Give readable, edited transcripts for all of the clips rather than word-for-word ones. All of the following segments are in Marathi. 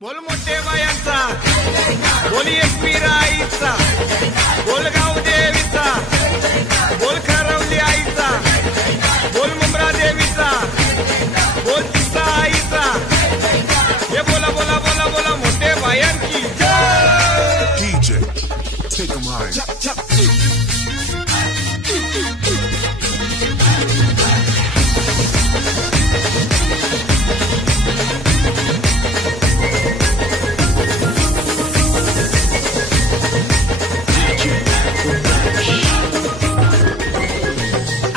बोल मोठे बायांचा, बोल एकवीरा आईचा, बोल गाव देवीचा, बोल खरवली आईचा, बोल मुंब्रा देवीचा, बोल तिसा आईचा. हे बोला बोला बोला बोला मोठे बायांची जय. DJ, take 'em high.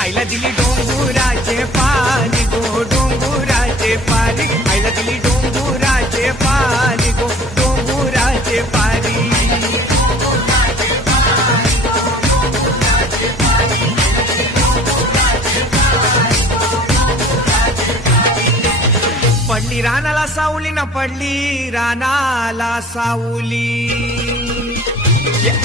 आईला दिली डोंगुराचे पाणी गो, डोंगुराचे पाणी. आईला दिली डोंगुराचे पाणी गो, डोंगुराचे पाणी. पडली रानाला सावली ना, पडली रानाला सावली.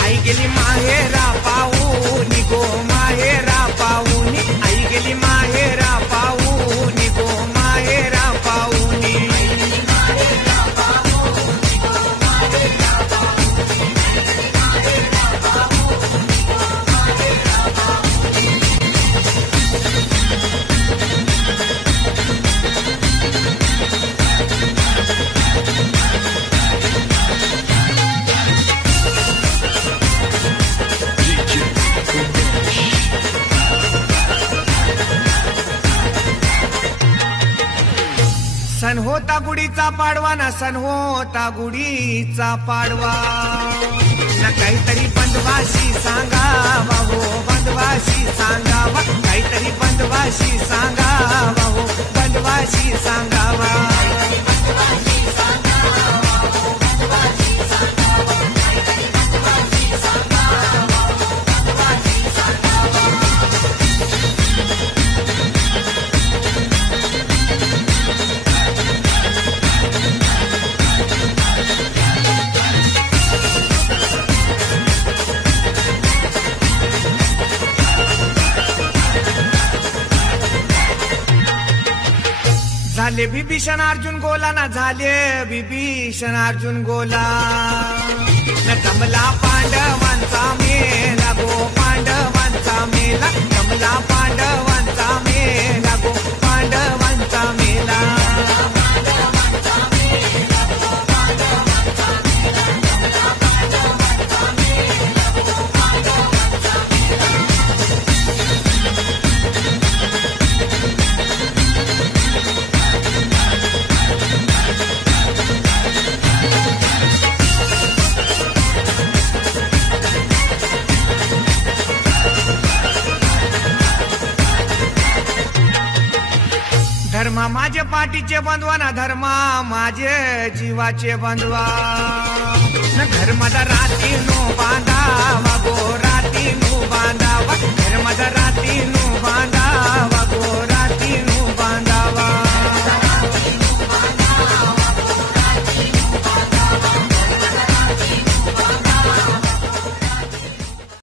आई गेली माहेरा पाऊनी गो, माहेरा पाऊनी. आई गेली माहेरा पाऊनी गो, माहेरा पाऊनी. सण होता गुढीचा पाडवा ना, सण होता गुढीचा पाडवा ना. काहीतरी बंधवाशी सांगावा हो, बंधवाशी सांगावा. काहीतरी बंधवाशी सांगावा हो, बंधवाशी सांगावा. झाले विभीषण अर्जुन गोला ना, झाले विभीषण अर्जुन गोला न. जमला पांडवांचा मेला गो, पांडवांचा मेला. जमला पांडवांचा मेला गो, पांडवांचा मेला. धर्मा माझे पाठीचे बंधवा ना, धर्मा माझे जीवाचे बंधवा. घर माझा रात्री नो बांधा